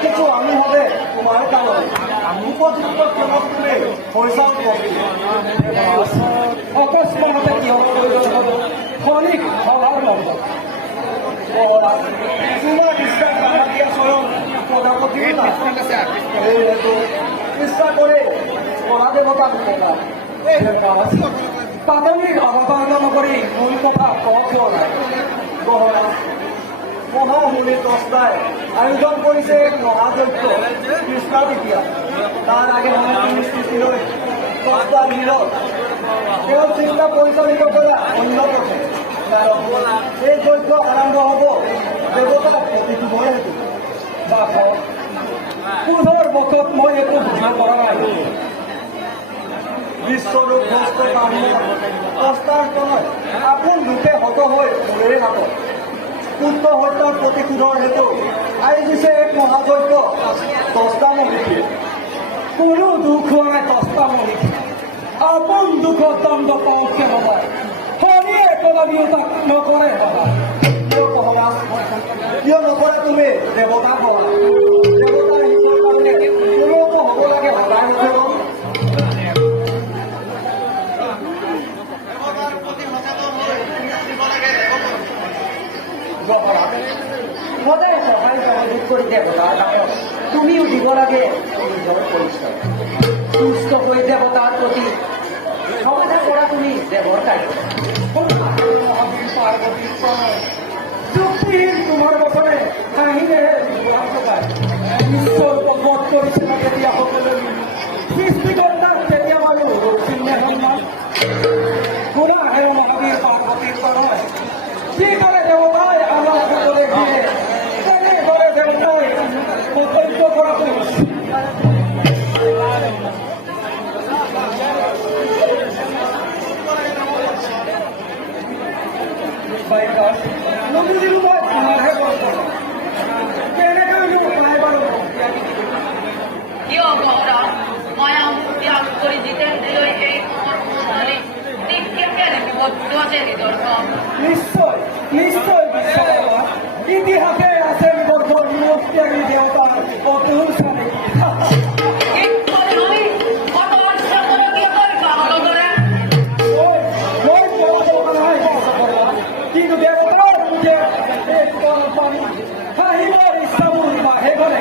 কিছু আমি হবে তোমার কারণে উপযুক্ত ক্ষমত্রে পয়সাও অকস্মাতে কি হবে ক্ষণিক হওয়ার মতো তোমার ইচ্ছা কামাতিয়া স্বয়ং প্রজাপতি চেষ্টা করে ওরা দেবতা প্রাথমিক অবতারণা করে মূল কথা মহামূলী দশটায় আয়োজন করেছে এক মহাযজ্ঞ কৃষ্ণা দ্বিতীয়া তার আগে মহামিষ্টি দশটা নীরব কেউ চিন্তা পরিচালিত করা অন্য পথে কারণ এই যজ্ঞ আরম্ভ হব দেবতার প্রতিটি মনে বা পুনর বছর মই একটু বুঝা করা নাই বিশ্বরূপ ধ্বস্ত কাম্য দশটার নয় আপন রূপে হত হয়ে মূলের হাতত পুত্র হত্যার প্রতিশোধৰ হেতু আয়োজিছে এক মহাযজ্ঞ দশটা মণিষী কোনো দুখ হোৱা নাই দশটা মণিষী আপন দুখত দণ্ড পাওঁকে হবায় শনিয়ে কদাবিও তাক নকৰে হবায় কিয় নকৰে তুমি দেৱতাক হবা দেৱতাৰ হিচাপ কাৰণে কোনোতো হ'ব লাগে হবাই নুঠে সদায় সহায় সহযোগ কৰি দেৱতাৰ কামত তুমিও দিব লাগে নিজৰ পৰিচয় সুস্থ হৈ দেৱতাৰ প্ৰতি সমাধান কৰা তুমি দেৱৰ কাৰ্য যুক্তিহীন তোমাৰ বচনে হাঁহিৰে নিশ্চয় পথ কৰিছিল তেতিয়া সকলো সৃষ্টিকৰ্তাৰ তেতিয়া বাৰু চিহ্নে সন্মান শুনা আহে মহাবীৰ পাৰ্বতীৰ প্ৰণয় যিদৰে দেৱতাই আমাৰ সকলোৱে দিয়ে তেনেদৰে দেৱতাই কৰ্তব্য কৰাটো নিশ্চয় নিশ্চয় ইতিহাসে আছে বিবর্ধন মুক্তিয়াগী দেৱতাৰ অতুল চাৰি কিন্তু দেৱতাৰ মুখে হাঁহিবৰ ইচ্ছাবোৰ বাঢ়ে গলে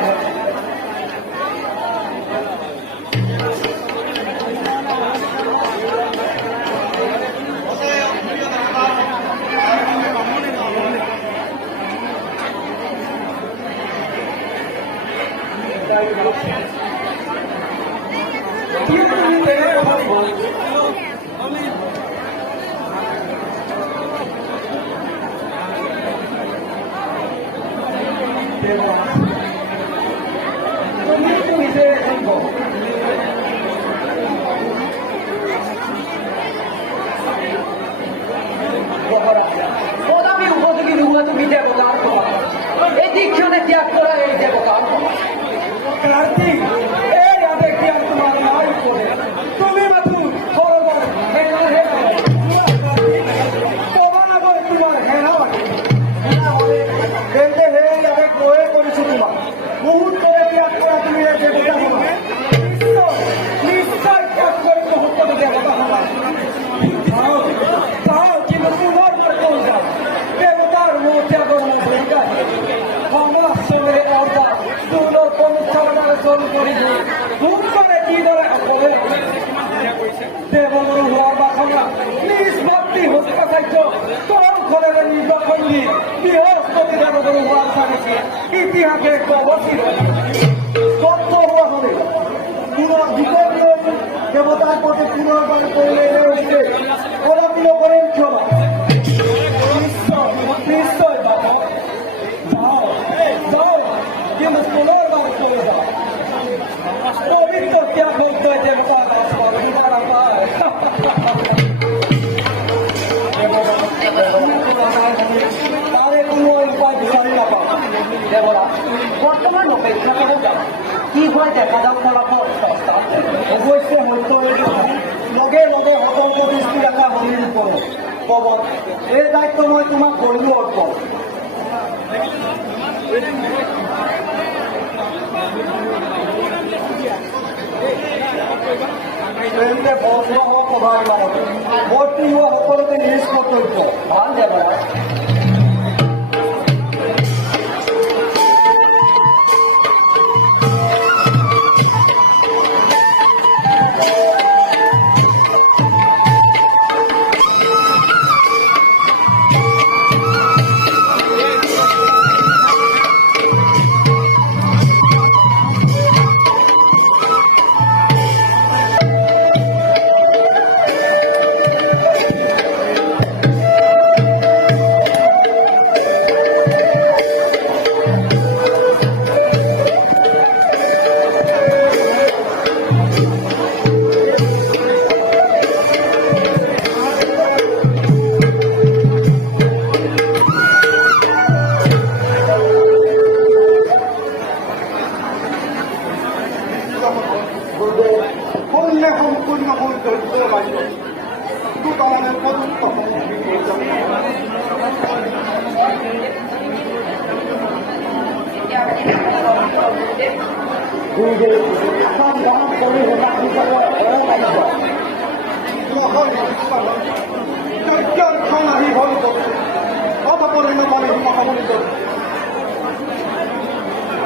উপযোগী নোহোৱা তুমি দেৱতাৰ এই দীক্ষণে ত্যাগ কৰা এই দেৱতাৰ কাৰ্তিক এই আদেশ ত্যাগ তোমাৰ নাই কৰে তুমি মাথো সৰবৰ হেৰাহে তোমালৈ তোমাৰ হেৰা তেন্তে সেই আদেশ ময়ে কৰিছো তোমাক বহুত কৰে ত্যাগ কৰা তুমি এই দেৱতা হবা নিশ্চয় ত্যাগ কৰি বহুত কোনো দেৱতা হবা কিন্তু পুনৰ দেৱতাৰ মুখ ত্যাগৰ মুখ সমাজ চলে অৰ্ডা তোৰ অনুচৰণাৰে চল কৰিব ভোট কৰে কিদৰে অকলে দেৱগুৰু হোৱাৰ বাসনা নিজ ভক্তি হস্তাচাৰ্য তোৰ ঘৰেৰে নিৰ্দখলি বৃহস্পতি দেৱগুৰু হোৱাৰ চাৰিছে ইতিহাসে অৱস্থিত সত্য হোৱা হলে পুনৰ বিপদ দেৱতাৰ প্ৰতি পুনৰবাৰ কৰিলে হৈছে অলপ নকৰিম কিয় নিশ্চয় নিশ্চয় বাবা যাও কিন্তু পুনৰবাৰ কৰি যাওঁ পবিত্ৰ ত্যাগ হত্যা দেৱতাৰ তাৰে কোনো উপায় বিচাৰি নাপাওঁ দেৱতা বৰ্তমান নকৰিব ভগৱত এই দায়িত্ব মই তোমাক কৰিলোঁ অৰ্পণ। তেন্তে বন্ধ হোৱা সভাৰ লগতে ভৰ্তি হোৱা সকলোতে নিজ কৰ্তব্য ভাল দেৱায়।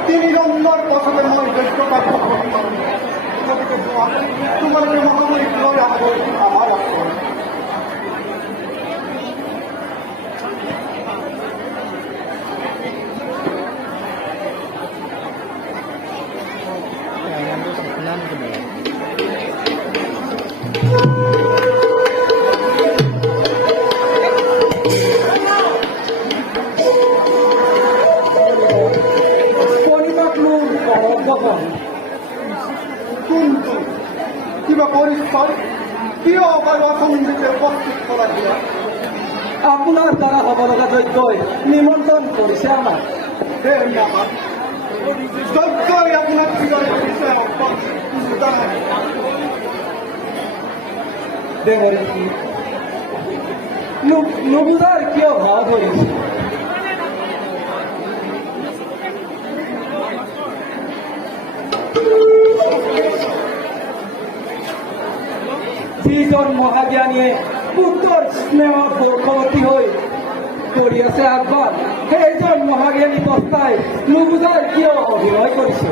তিনি নম্বর বছরে মই যোগ্য কার্য করতে পারি। গতিকে তোমাদের মহামারী লয় আমার কিন্তু কিবা পরিষ্কার কিয় অসন্ধিতে উপস্থিত করা দিয়া আপোনাৰ দ্বাৰা হ'ব লগা যজ্ঞই নিমন্ত্ৰণ কৰিছে আমাক। যজ্ঞই আপোনাক কিদৰে কৰিছে দেৱৰী নুবুজাৰ কিয় ভাৱ ধৰিছে? যিজন মহাজ্ঞানীয়ে পুত্ৰৰ স্নেহত বৰ্ষৱতী হৈ কৰি আছে আগবাদ, সেইজন মহাজ্ঞানী পস্তাই নুবুজাৰ কিয় অভিনয় কৰিছে?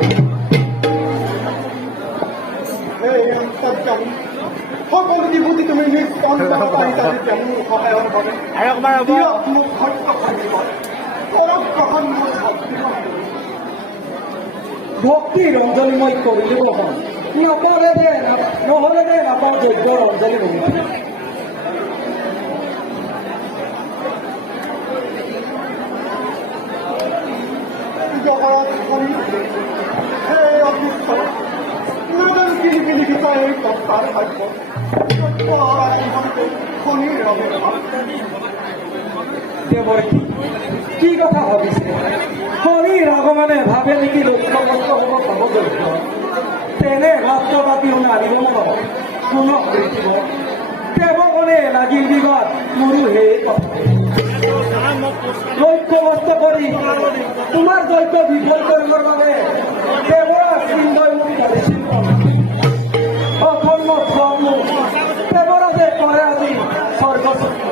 সকলো বিভূতি তুমি নিজ সহায়ৰ বাবে মোক সত্য থাকিব ভক্তি ৰঞ্জনী মই কৰিলে নহয় নহ'লে দে নাপাওঁ যজ্ঞ ৰঞ্জনী ৰঞ্জনী দেৱৰী কি কথা ভাবিছে? শনি ৰাঘৱানে ভাবে নেকি লক্ষ্যগ্ৰস্ত হ'ব পাব যজ্ঞ? তেনে মাত্ৰ পাতিও নাৰিব নহয় শুনক দেখিব দেৱগণে লাগিল বিবাদ মোৰো সেই কথা লক্ষ্যগ্ৰস্ত কৰি তোমাৰ যজ্ঞ বিফল কৰিবৰ বাবে দেৱৰ সিন্ধই মোক ধৰিছিল। অখণ্ড ফলমুখ দেৱৰাজে কৰে আজি স্বৰ্গচক্ৰ।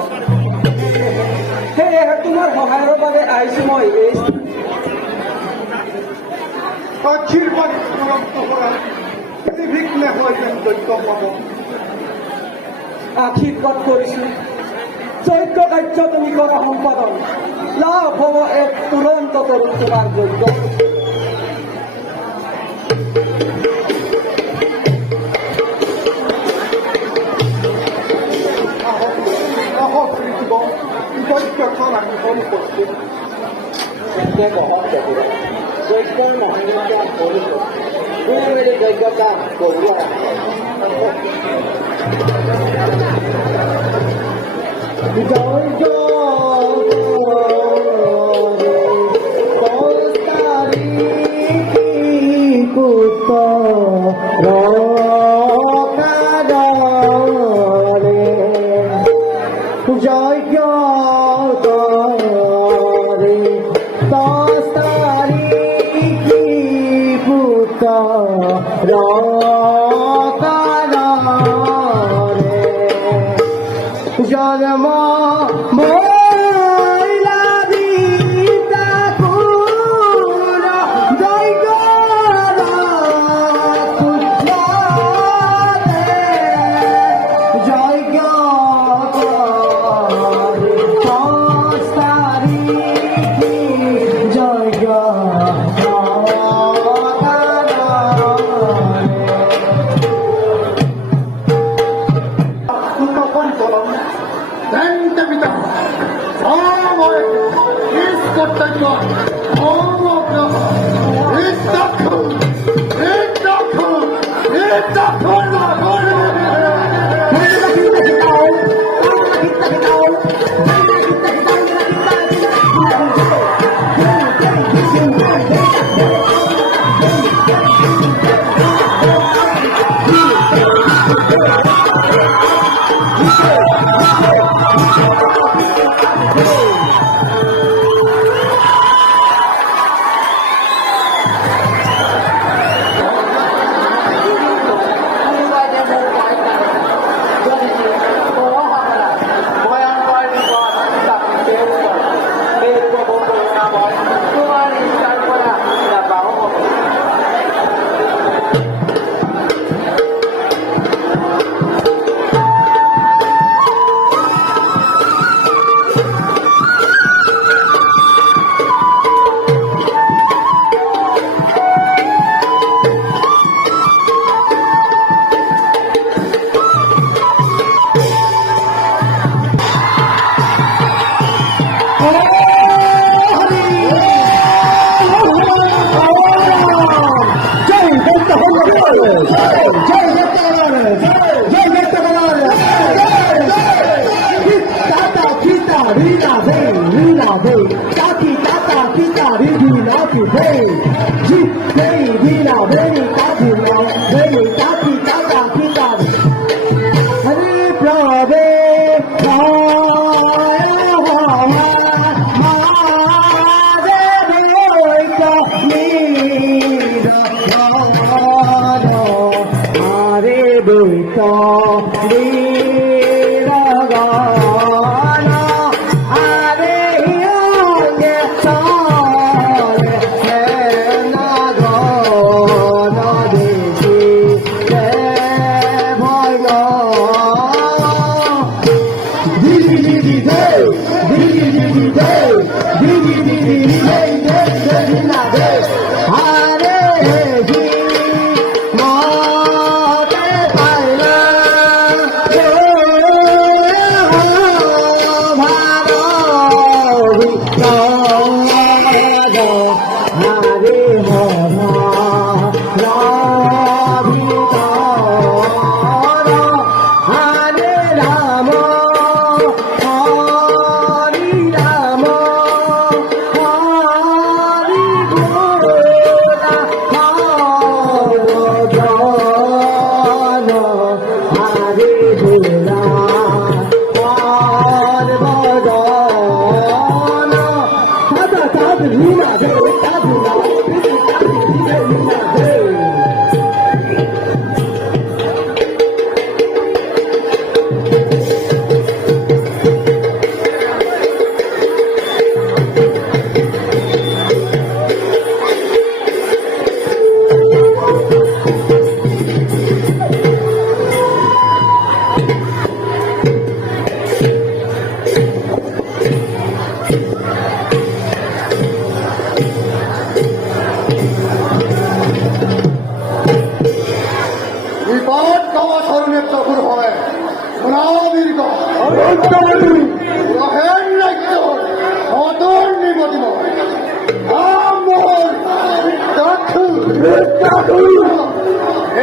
সেয়েহে তোমাৰ সহায়ৰ বাবে আহিছো মই এই আশীৰ্বাদ উপলব্ধ কৰা নিৰ্বিঘ্নে হৈ যেন যজ্ঞ পাব। আশীৰ্বাদ কৰিছো যজ্ঞ কাৰ্য তুমি কৰা সম্পাদন লাভ হ'ব এক তুৰন্ত তৰুণ তোমাৰ যজ্ঞ। যজ্ঞখন আমি উপস্থিত যজ্ঞৰ মহিমাকে কৰিছো তুমি মেলি যজ্ঞতা কৰোৱা যজ্ঞ করে 10 তারিখে পুত্র জন্ম মহিলা বিতা কুল যজ্ঞ যজ্ঞ করে 10 তারিখে যজ্ঞ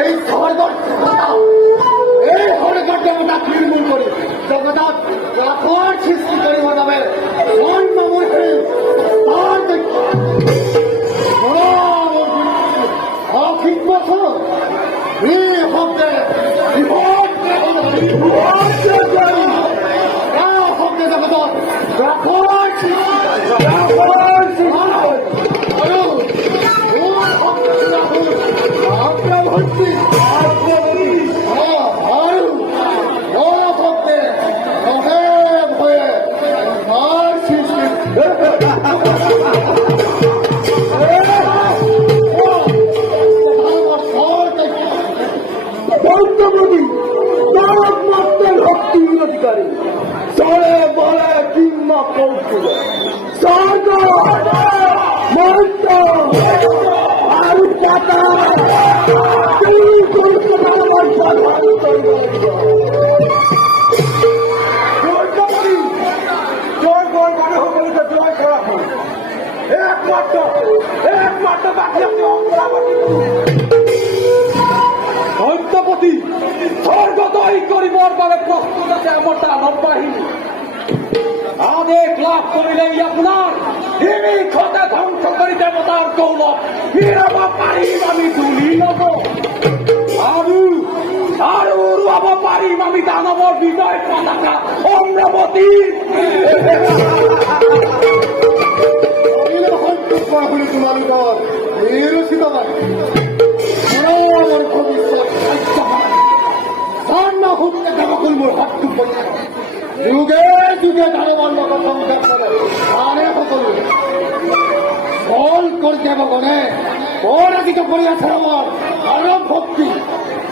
এই সরকার এই সরকার দেবতা নির্মূল করে জগন্নাথ যখন সৃষ্টি করে বানাবে অন্য মূর্তি ঠিক মতো এই হবে বিপদ রাখর সৃষ্টি অগ্রবর্তী ভক্তির অধিকারী চলে বলে কিংবা কৌতুক স্বর্গ মন্ত্র আর পাতা তুমি করতে আমার প্রধান সত্যপতি স্বর্গ জয় করিবার বাবে প্রস্তুত আছে আমার দানব বাহিনী আদেশ লাভ করিলেই আপনার ক্ষতে ধ্বংস করি দেবতার গৌরব ফিরাব পাৰিম আমি তুলি লব আৰু উৰুৱাব পাৰিম আমি দানৱৰ বিজয় পতাকা অমৰাৱতী তোমালোকৰ নিৰোচিত আমার ভবিষ্যৎ দেবকুল মোৰ শক্তি যুগে যুগে দানৱৰ লগত সংঘাত কৰে আনে সকলো ফল কৰি দেৱগণে পৰাজিত কৰি আছে আমাৰ আৰু ভক্তি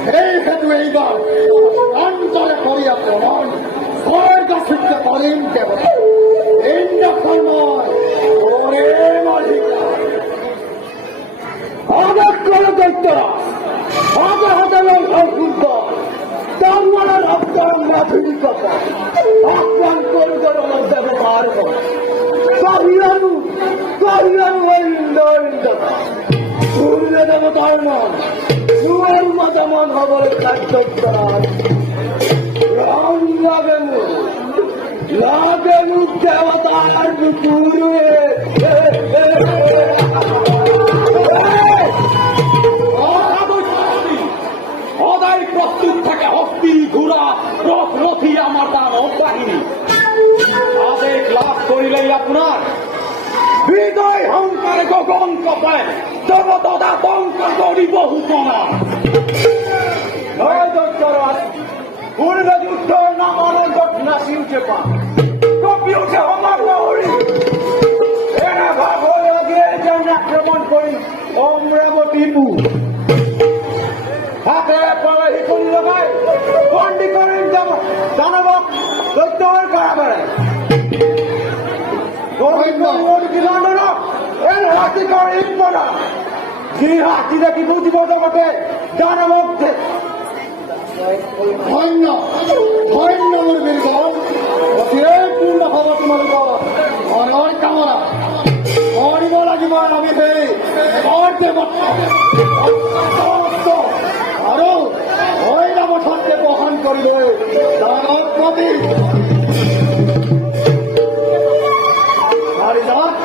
সেই হেতু এইবাৰ অন্তৰে কৰি আক্ৰমণ স্বৰ্গ সৃষ্টি কৰিম দেৱতা ইন্দ্ৰফল মই অনেকগুলো দৈত্যরা হাতে হাতে সংশুদ্ধ তার রক্তার মাধুরী কথা আক্রান্ত করে ব্যবহার করে কহিলানু সূর্য দেবতার মন সুয়ের মতো মন হবলে কার্য লাগেনু দেবতার পুরে প্রস্তুত থাকে হস্তি ঘোড়া রথী আমার দানব বাহিনী আদেশ লাভ করিলেই আপনার হৃদয় হংকারে গগন কপায় দেবতা বংকা করি বহু কণা পূর্বে যুদ্ধ নামানোর ঘটনা শিউছে পা কপিউছে আমার নহরি এরা ভাব হয়ে গিয়ে যেমন আক্রমণ করি অমরাবতী পুর হাতে পড়ে হিকুল লাগায় বন্দি করেন দানব দৈত্যের করা বেড়ায় হাতি করে ইটবো না যে হাতি দেখি বুঝবো জগতে দানব ধন্য ধন্য মোৰ বীৰগ পূৰ্ণ হ'ব তোমালোকৰ মনৰ কামনা কৰিব লাগিব আমি সেই আৰু ঐৰাৱতকে বহন কৰিলৈ দানৱপতি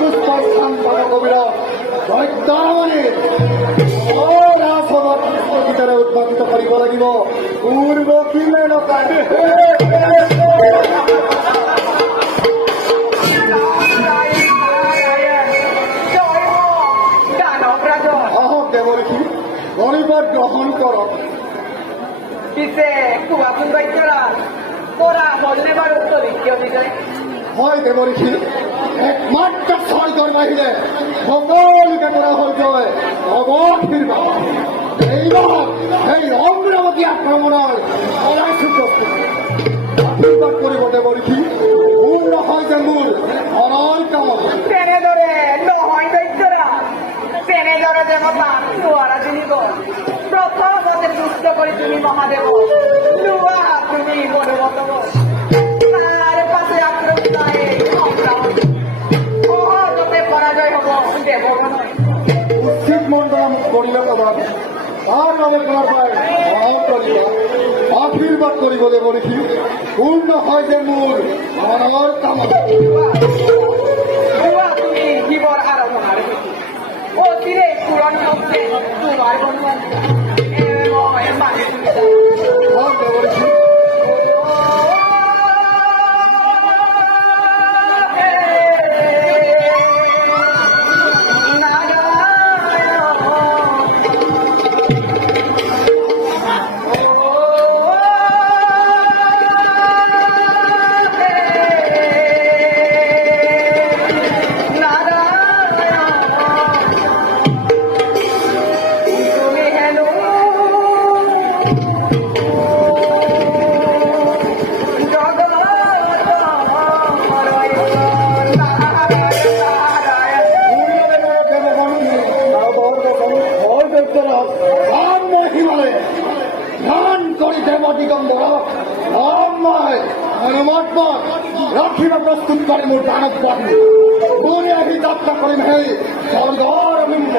পুষ্পৰ স্থান পাব কবিৰা দৈত্যৰামণি ৰাজসভাত পুষ্পগীতেৰে উদ্ভাসিত কৰিব লাগিব পূৰ্ব কিলে নকায় আহক দেৱৰীষি গৰিবৰ গ্ৰহণ কৰক পিছে কুবাকুন বাক্যরা তোরা বললে বার উত্তর কিয় দিছে হয় দেৱৰীষি একমাত্ৰ স্বৰ্গৰ বাহিৰে সকলোকে কৰা হৈ যায় অৱশীৰ্বাদ এইবাৰ সেই অমৰাৱতী আক্ৰমণৰ কৰাইছো প্ৰস্তুত আশীৰ্বাদ কৰিব দেৱৰীষি পূৰ্ণ হয় যে মোৰ মনৰ কামনা তেনেদরে নহয় দৈত্যরা তেনেদরে দেবতা তোরা জিনিব প্রথমতে দুষ্ট করে তুমি মহাদেব লুয়া তুমি বনবতব তার পাশে আক্রমণ সহজতে পরাজয় হব দেবগণ উচিত মণ্ডল কৰিলে কবাত তাৰ বাবে তোমাৰ প্ৰায় সহায় কৰিব আশীৰ্বাদ কৰিব দেৱৰীষি পূৰ্ণ হয় যে মোৰ মনৰ কামনা লুয়া তুমি জীবর আরাধনার অতিরে পূরণ হচ্ছে তোমার বন্ধন মানে হয় দেৱৰীষি রাখিব প্রস্তুত করে মোর দানব বাহিনী মনে আগে যাত্রা করে হে স্বর্গর অমিন্দ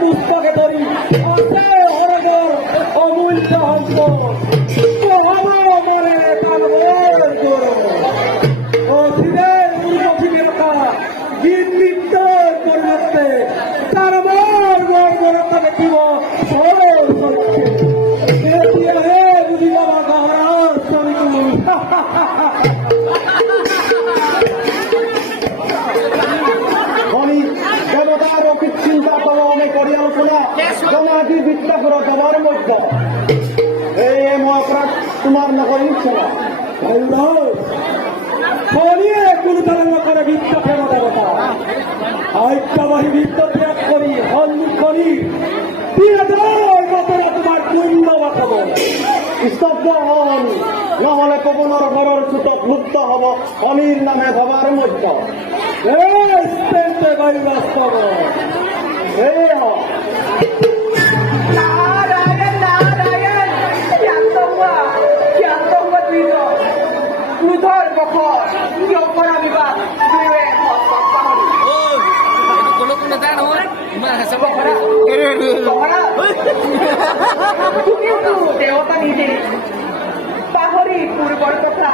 পুস্তকে ধরি আছে হরগর অমূল্য সম্পদ মনে কালবর গৌরব অধীনের উন্নতিরতা গীত নৃত্যের পরিবর্তে তার মন গর্বরতা দেখিব সরল সত্যে হে বুঝি বাবা গহরার শ্রমিক ধনী দেবতার অতীত চিন্তা করো অনেক পরিয়ালোচনা জনাদি বিদ্যা করো তোমার মধ্যে এই মহাপ্রাট তোমার নগর ইচ্ছে না ফলিয়ে গুরুতরঙ্গ করে বিদ্য ফের দেবতা ঐক্যবাহী বিদ্য ত্যাগ করি হল্লুক করি দিয়ে দেয় কতটা তোমার পুণ্য বাঁচাবো স্তব্ধ হন নহলে কবনের ঘরের ছুটক মুক্ত হব অনির নামে ভবার মধ্যে বাস্তব নারায়ণ নারায়ণ শান্তম্ব দুইজ দুধর বখর অপরা বিবাদ দুয়ে দেবতা নিজে পাহরি পূর্বর কথা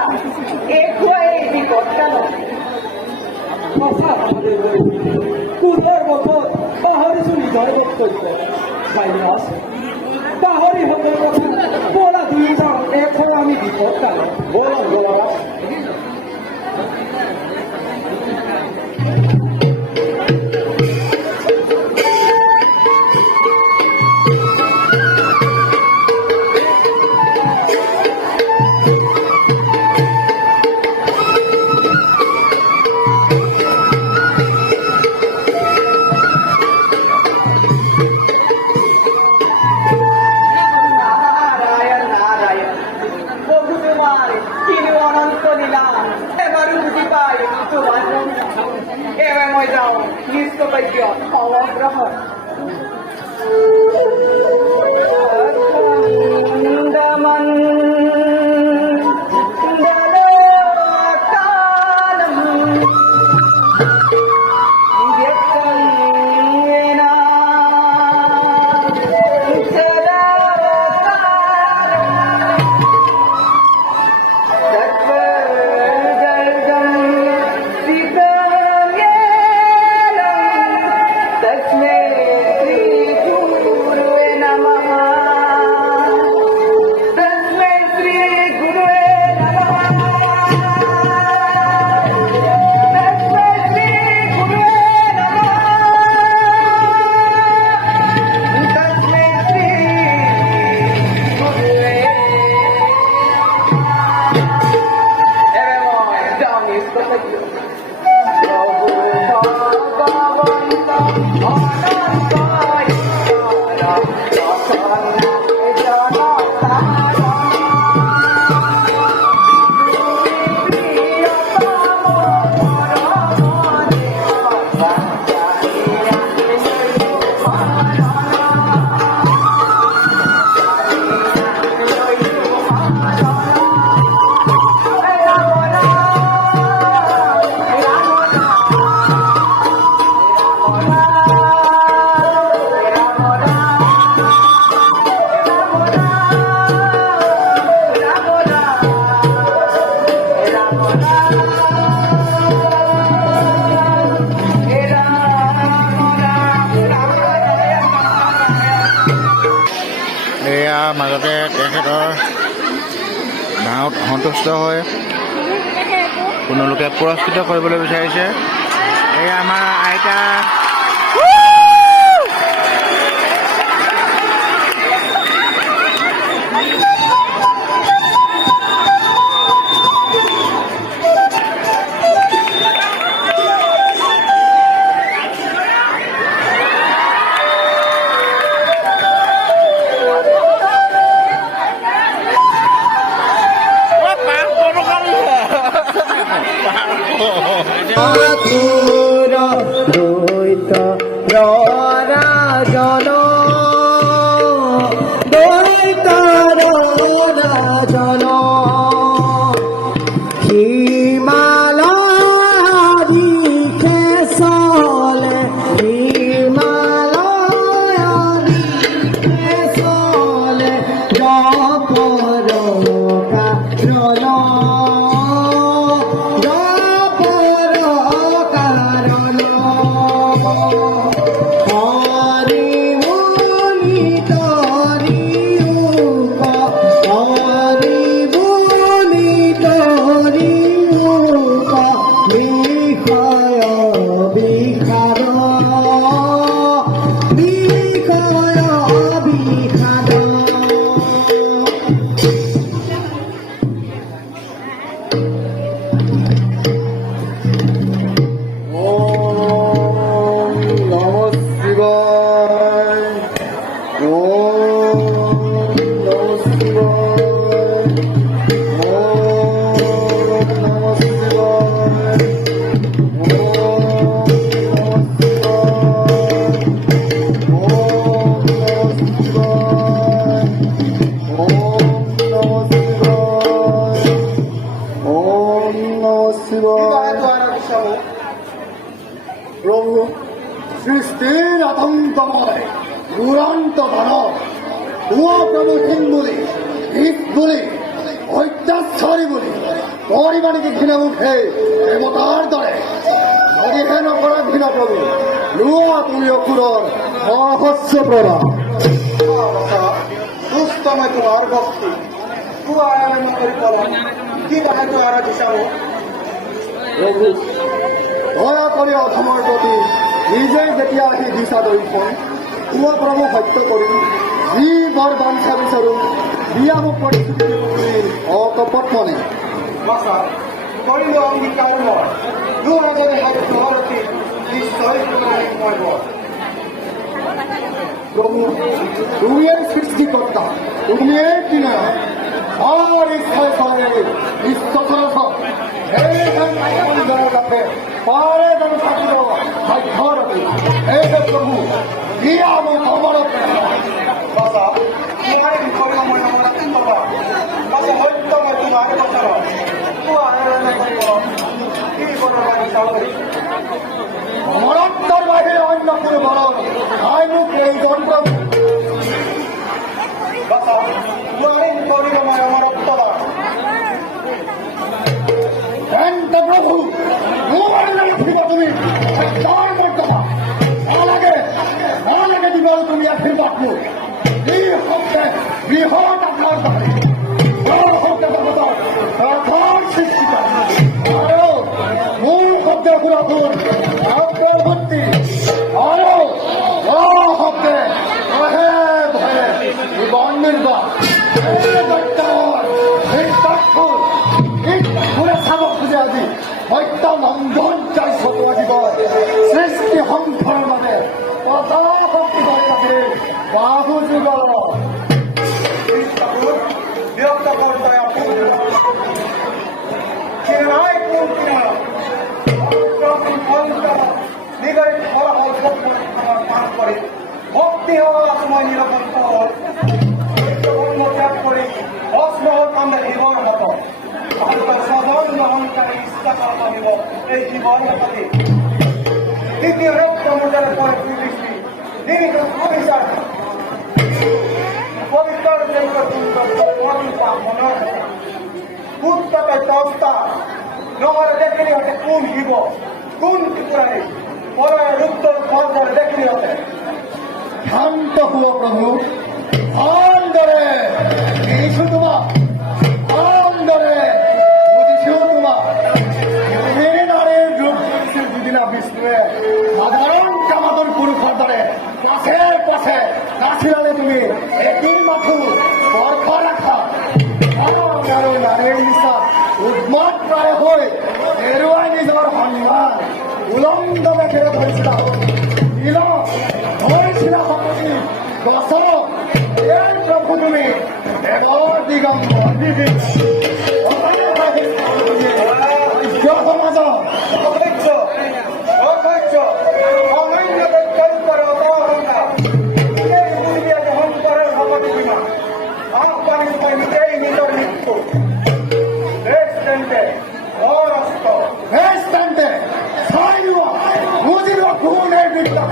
একুয়াই বিপদ কেন পূর্বের বছর পাহাড়ি শুনি জয় বক্তব্য ভাইরাস পাহাড়ি হতে কথা বলা দুই জন এখন আমি বিপদ কেন বলো বলো নারায়ণ নারায়ণ প্রভু তোমার তিনি অনন্ত লীলা এবারও বুঝি পাই তোমার এবার মই যাও নিষ্ঠ পাইয় অগ্রহ तस्मै श्री गुरुवे नमः এতিয়া মাজতে তেখেতৰ গাঁৱত সন্তুষ্ট হৈ কোনো লোকে পুৰস্কৃত কৰিবলৈ বিচাৰিছে। এয়া আমাৰ আইতা। প্রভু সৃষ্টির আতঙ্কময় দুরন্ত দানব প্রভুহীন বলি হিত বলি অত্যাচারী বলি পরিবারকে ঘৃণা মুখে দেবতার দরে অধিহেন করা ঘৃণা প্রভু লুয়া তুমি অকুরর সহস্য প্রভা দুষ্টময় তোমার ভক্তি তু আরাম করি বল কি তাহার তো আর দিশাও প্রভু দয়া কৰি অধমৰ প্ৰতি নিজে যেতিয়া আহি দিছা দৰ্শন তোমাৰ প্ৰভু সত্য কৰি যি বৰ বাঞ্ছা বিচাৰোঁ দিয়া মোক পৰিস্থিতি অকপট মনে ভাষা কৰিল অংগীকাৰ মই দুজনে হাত ধৰতি নিশ্চয় মই প্রভু তুমিই সৃষ্টিকর্তা তুমিই কিনা আমার ইচ্ছায় চলে ইষ্টচরস পারে যেন থাকিব ভাগ্যরতি এই যে প্রভু দিয়া মোক অমরত ভাষা তোমার বিফল মই নমস্ত করবা ভাষা সত্য মই তোমার কথা তু আরাম করি বল কি করবা দিশাও করি অমরত্বর বাহিরে অন্য কোনো বল আই মোক এই যন্ত্র ভাষা তোমার করিল মই অমরত্ববা প্রভু তোমার ফিরব তুমি তার মর্যাদা না লাগে দিব তুমি আর ফিরব এই হচ্ছে বৃহৎ আপনার বাড়ি বড় হতে দেবতা প্রধান সৃষ্টি আরো মূল শব্দে পুরাতন আপনার ভর্তি আরো বড় শব্দে ভয়ে ভয়ে জীবন নির্বাহ চাব খুঁজে আজি হত্যা লংঘন চাই চলোৱা দিব সৃষ্টি সংসাৰৰ বাবে পতা শক্তি ধৰি ৰাখি বাহু যুগল বিরক্ত করতে চিনাই কোন কিনা নিগরিত ফলাফল পান করে ভক্তি হওয়া সময় নিরপেক্ষ ত্যাগ করে অস্মহল আমরা জীবন মতো সজন গ্রহণকারী ইচ্ছা করা পাবিব এই জীবন হাতে দ্বিতীয় রক্ত মোটার পরে দৃষ্টি নিরিখ অভিশাপ পবিত্র মনৰ উত্তপে দস্তা নহলে দেখিলি হতে কোন শিব কোন ত্রিপুরারি পলয়ের উত্তর পর্যায়ে দেখিলি হতে শান্ত হুয়া প্রভু ভাল আনন্দৰে এৰিছো তোমাক আনন্দৰে বুজিছো তোমাক এই নাৰীৰ ৰূপ দিছিল যিদিনা বিষ্ণুৱে সাধাৰণ কামাতুৰ পুৰুষৰ দৰে পাছে পাছে নাচিলালে তুমি এটি মাথো বৰ্ষ ৰাখা আৰু নাৰীৰ নিচা উদ্মত প্ৰায় হৈ এৰুৱাই নিজৰ সন্মান উলংগ মেখেৰে ধৰিছিলা ধৰিছিলা শক্তি গছৰ এই প্ৰভু তুমি দেৱৰ দিগম্বৰ সমাজৰ অসহ্য অসহ্য অনন্য তথ্যৰ অপহৰণকার এই দুনিয়া গ্রহণ করার ভগবতী বিমা আহ্বানিত করে নিজেই নিজের মৃত্যু রেস্টেন্টে অরাস্ত এই স্থানতে ছাইও বুঝিব কোনে বিদ্যা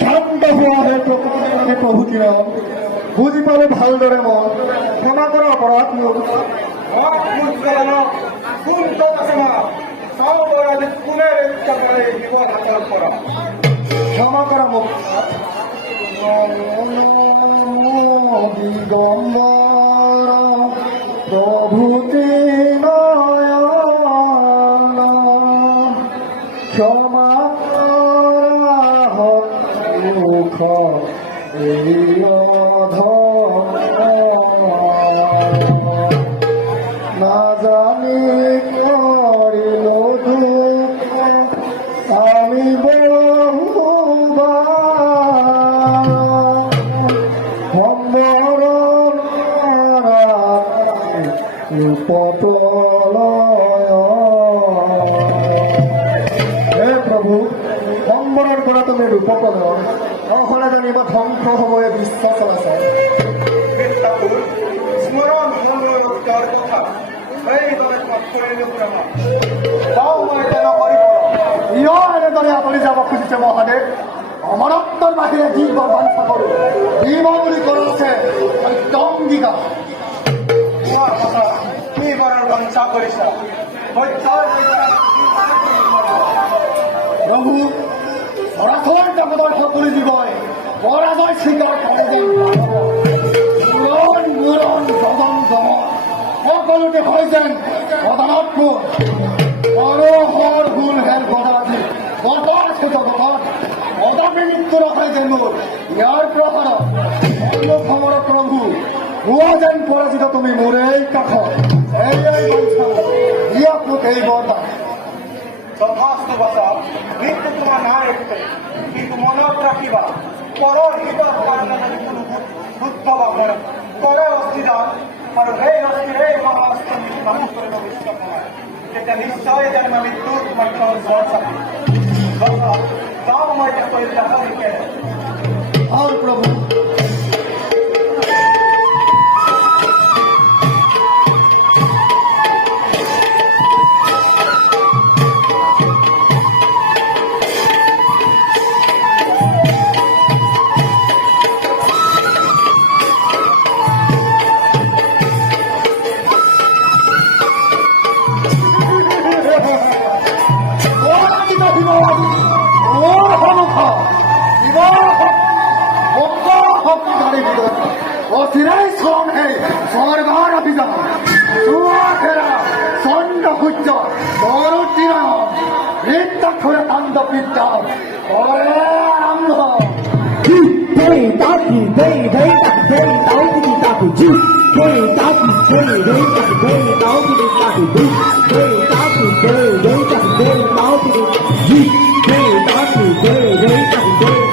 ক্ষান্ত হোৱা হে প্ৰভু কিৰণ বুজি পালো ভালদৰে মন ক্ষমা কৰা অপৰাধ মোৰ কোন তত আছে মা সর্বরাজ কোনে রক্ষা করে জীবন হাতল করা ক্ষমা কৰা মোক দিগম্বৰ প্ৰভূতি নয়ন ক্ষমা মুখ নাজানি কৰিল দুখ আমি হে প্ৰভু সম্বৰণ কৰা তুমি ৰূপকৰণৰ অহলে জানিব ধ্বংস হবয়ে বিশ্ব চলাচল ঠাকুর স্মরণ মনোরক্ষার কথা এই দলে করে পুরামা যাও মই যেন করিব ইয় এনেদৰে আঁতৰি যাব খুজিছে মহাদেৱ অমৰত্বৰ বাহিৰে যি বাঞ্ছা কৰো ভীম বুলি কৰা আছে একদম দিগা তোমার কথা কি করার বাঞ্ছা করিস প্ৰভু চৰাচৰ জগতৰ সকলো জীৱই পৰাজয় স্বীকাৰ কৰে মূৰণ জগন জমন সকলোতে হয় যেন প্ৰধানতকৈ পৰহৰ গুণ হেৰ গদাধি বতৰ আছে জগতত অদাপি মৃত্যু ৰখাই যেন মোৰ ইয়াৰ প্ৰসাৰত সমৰ প্ৰভু হোৱা যেন পৰাজিত তুমি মোৰ এই কাষত এই বাঞ্ছা ইয়াক মোক এই বৰদান যথাস্ত বাসা মৃত্যু তোমার না রেখে কিন্তু মনত রাখিবা পরর হিতর পালনা যদি কোনো উদ্ভব হয় করে অস্থিদান আর এই অস্থির এই মহাস্ত মানুষ করে ভবিষ্যৎ নয় যেটা নিশ্চয় জন্ম মৃত্যু তোমার জ্বর থাকে তাও আমার পরীক্ষা লিখে আর প্রভু অচিরাই চৰণ হে স্বৰ্গৰ অভিযান চুৱাখেৰা চন্দ্ৰ সূৰ্য গৰুতিৰা নৃত্যাক্ষৰে তাণ্ডৱ বিদ্যা আৰম্ভ Hey, Taki, hey, hey, hey, Taki, Taki, Taki, hey, Taki, hey, hey, hey, Taki, Taki, hey, Taki, hey, hey, hey, Taki, hey, Taki, hey, hey, hey, Taki, hey,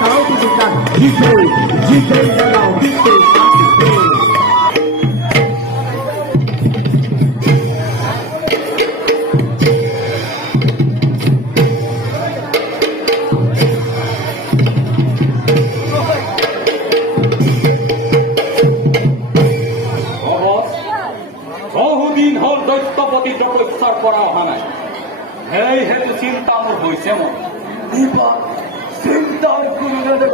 বহুদিন হল দৈত্যপতি তপস্যাৰ পৰা অহা নাই সেই হেতু চিন্তা মোৰ হৈছে মোৰ চিন্তার গুরুদেব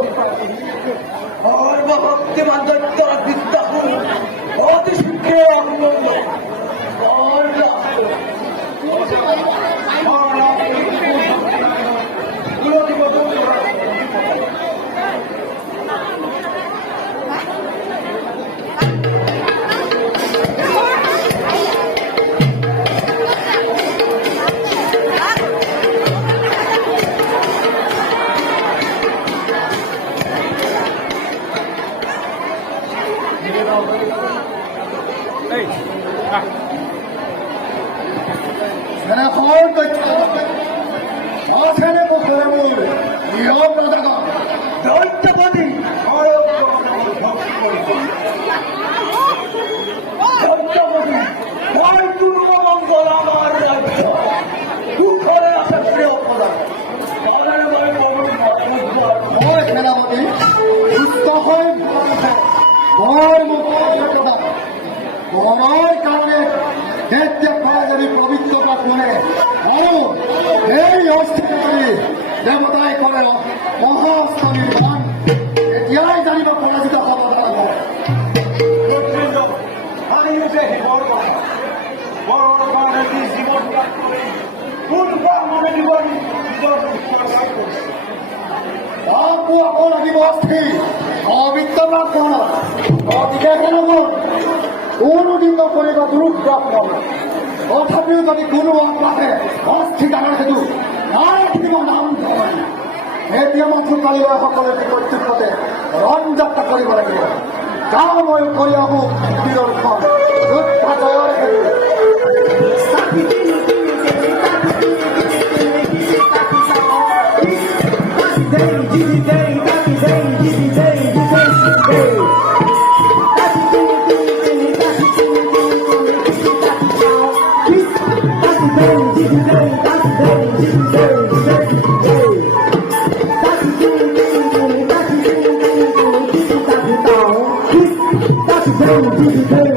সর্বভক্তিমান দৈত্যরা বিদ্যা অতি শীঘ্র অভিনন্দ সেনাখন অছেনে পুখুরে মোৰ নিয়ম নাথাকা দৈত্যপতি দৈত্যপতি তাই দুর্গমঙ্গল আমার রাজ্য দুঃখরে আছে প্রিয় প্রদান মই সেনাপতি সুস্থ হৈ বৰ মনৰ কাৰণে দেশ দেশৰ যদি পবিত্ৰতা কৰে আৰু এই অস্থিতি দেৱতাই কৰে মহাষ্টমীৰ দান এতিয়াই জানিব পৰাজিত হ'ব লাগিব আমি যে হিবৰ কথা বৰৰ কাৰণে যি জীৱন ত্যাগ কৰে কোন মানে জীৱন নিজৰ উৎসৰ্গ কৰিছে বাপু আকৌ লাগিব অস্থিৰ অবিত্ৰতা কৰা গতিকে হেনুমন কোনোদিন নকৰিব দুৰুদ্ৰাস নহয় তথাপিও যদি কোনো অপৰাধে অস্থিকাৰৰ হেতু নাই থাকিব নাম ধৰি এতিয়া মাথো কালিলৈ সকলোৱে কৰ্তৃত্বতে ৰণ যাত্ৰা কৰিব লাগিব গাঁও মই কৰি আহোঁ বীৰখন যুদ্ধ জয়ৰ হেতু Hey!